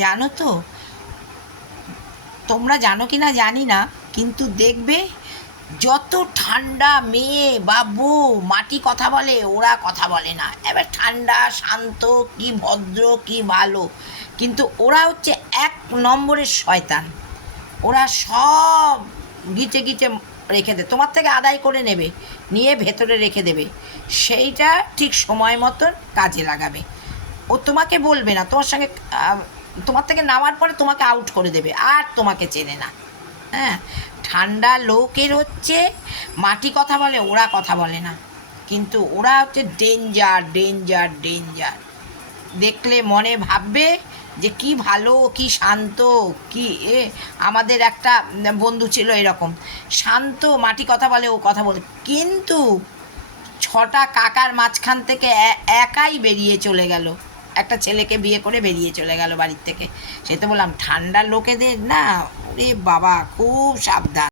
জানো তো, তোমরা জানো কি না জানি না, কিন্তু দেখবে যত ঠান্ডা মেয়ে বা বউ মাটি কথা বলে, ওরা কথা বলে না। এবার ঠান্ডা শান্ত, কি ভদ্র কি ভালো, কিন্তু ওরা হচ্ছে এক নম্বরের শয়তান। ওরা সব গিচে গিচে রেখে দেবে, তোমার থেকে আদায় করে নেবে, নিয়ে ভেতরে রেখে দেবে। সেইটা ঠিক সময় মতন কাজে লাগাবে। ও তোমাকে বলবে না, তোমার সঙ্গে তোমার থেকে নামার পরে তোমাকে আউট করে দেবে, আর তোমাকে চেনে না। হ্যাঁ, ঠান্ডা লোকের হচ্ছে মাটি কথা বলে, ওরা কথা বলে না, কিন্তু ওরা হচ্ছে ডেঞ্জার ডেঞ্জার ডেঞ্জার। দেখলে মনে ভাববে যে কি ভালো, কি শান্ত, কি এ। আমাদের একটা বন্ধু ছিল এরকম, শান্ত, মাটি কথা বলে, ও কথা বলে, কিন্তু ছটা কাকার মাঝখান থেকে একাই বেরিয়ে চলে গেল, একটা ছেলেকে বিয়ে করে বেরিয়ে চলে গেল বাড়ির থেকে। সে তো বললাম ঠান্ডা লোকেদের না, ওরে বাবা, খুব সাবধান।